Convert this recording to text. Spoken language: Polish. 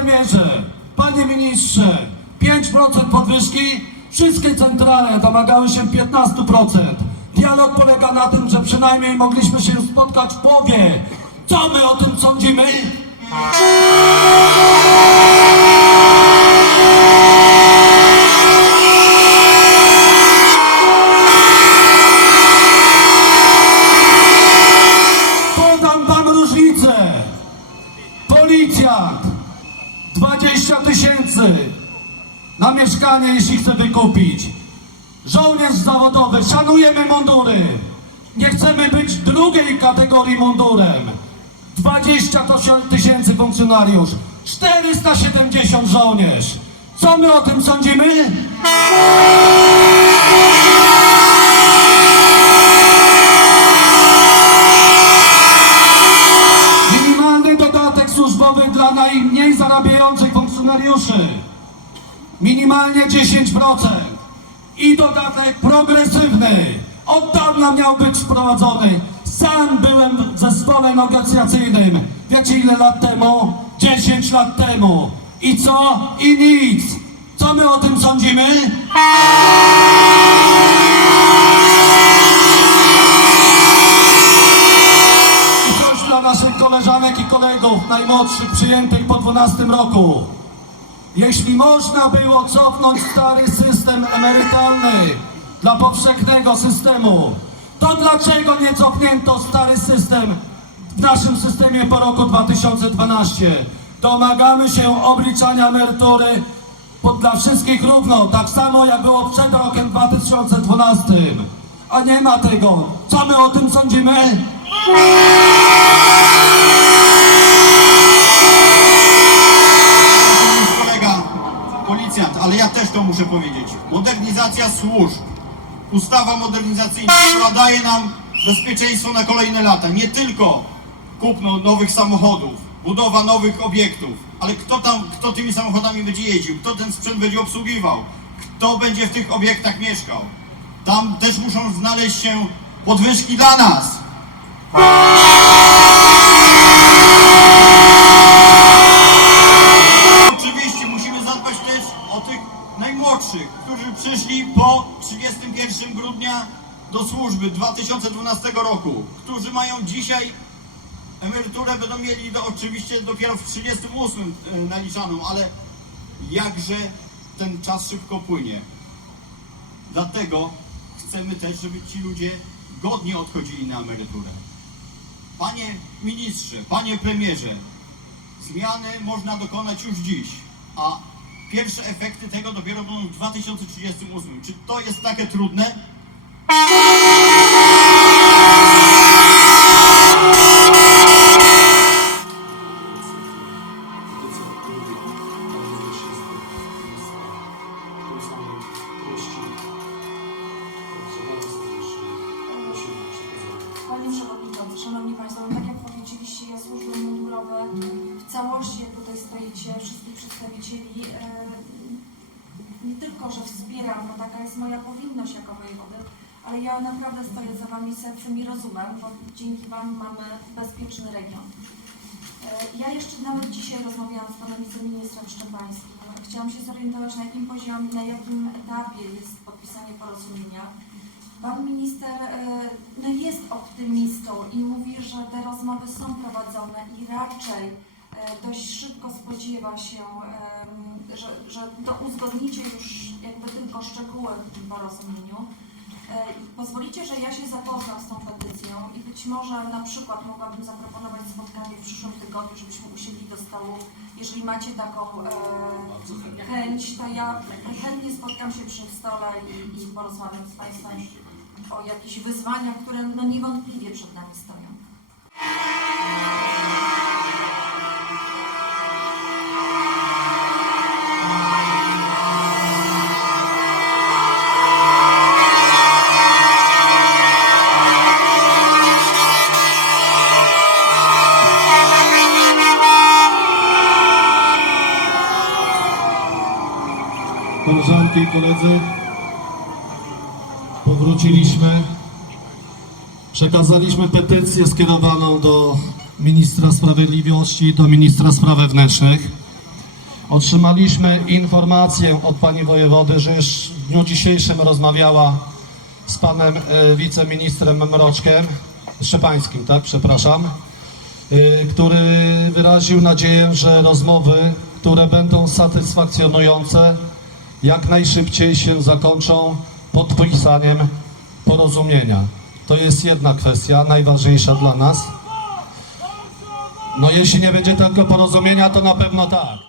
premierze, panie ministrze, 5% podwyżki, wszystkie centrale domagały się 15%. Dialog polega na tym, że przynajmniej mogliśmy się spotkać w połowie. Co my o tym sądzimy? Podam wam różnicę. Policjant 20 tysięcy na mieszkanie, jeśli chce wykupić. Żołnierz zawodowy, szanujemy mundury. Nie chcemy być drugiej kategorii mundurem. 20 tysięcy funkcjonariusz, 470 żołnierz. Co my o tym sądzimy? Zarabiających funkcjonariuszy. Minimalnie 10%. I dodatek progresywny. Od dawna miał być wprowadzony. Sam byłem w zespole negocjacyjnym. Wiecie ile lat temu? 10 lat temu. I co? I nic. Co my o tym sądzimy? 2012 roku. Jeśli można było cofnąć stary system emerytalny dla powszechnego systemu, to dlaczego nie cofnięto stary system w naszym systemie po roku 2012? Domagamy się obliczania emerytury dla wszystkich równo, tak samo jak było przed rokiem 2012. A nie ma tego. Co my o tym sądzimy? Policjant, ale ja też to muszę powiedzieć. Modernizacja służb, ustawa modernizacyjna, która daje nam bezpieczeństwo na kolejne lata. Nie tylko kupno nowych samochodów, budowa nowych obiektów, ale kto tam, kto tymi samochodami będzie jeździł, kto ten sprzęt będzie obsługiwał, kto będzie w tych obiektach mieszkał. Tam też muszą znaleźć się podwyżki dla nas. Oczywiście musimy zadbać też o tych najmłodszych, którzy przyszli po 31 grudnia do służby 2012 roku, którzy mają dzisiaj emeryturę, będą mieli do, oczywiście dopiero w 38 e, naliczaną, ale jakże ten czas szybko płynie. Dlatego chcemy też, żeby ci ludzie godnie odchodzili na emeryturę. Panie ministrze, panie premierze, Zmiany można dokonać już dziś, a pierwsze efekty tego dopiero będą w 2038. Czy to jest takie trudne? Panie powinność jako wojewody, ale ja naprawdę stoję za Wami sercem i rozumem, bo dzięki Wam mamy bezpieczny region. E, Ja jeszcze nawet dzisiaj rozmawiałam z Panem Wiceministrem Szczepańskim. Chciałam się zorientować, na jakim poziomie, na jakim etapie jest podpisanie porozumienia. Pan minister e, no jest optymistą i mówi, że te rozmowy są prowadzone i raczej dość szybko spodziewa się, że, że to uzgodnicie już jakby tylko szczegóły w tym porozumieniu. E, Pozwolicie, że ja się zapoznam z tą petycją i być może na przykład mogłabym zaproponować spotkanie w przyszłym tygodniu, żebyśmy usiedli do stołu. Jeżeli macie taką e, chęć, to ja chętnie spotkam się przy stole i, i porozmawiam z Państwem o jakichś wyzwaniach, które no niewątpliwie przed nami stoją. Koleżanki i koledzy, powróciliśmy. Przekazaliśmy petycję skierowaną do ministra sprawiedliwości, do ministra spraw wewnętrznych. Otrzymaliśmy informację od pani wojewody, że już w dniu dzisiejszym rozmawiała z panem e, wiceministrem Mroczkiem, Szczepańskim, tak, przepraszam, e, który wyraził nadzieję, że rozmowy, które będą satysfakcjonujące, jak najszybciej się zakończą podpisaniem porozumienia. To jest jedna kwestia, najważniejsza dla nas. No jeśli nie będzie tego porozumienia, to na pewno tak.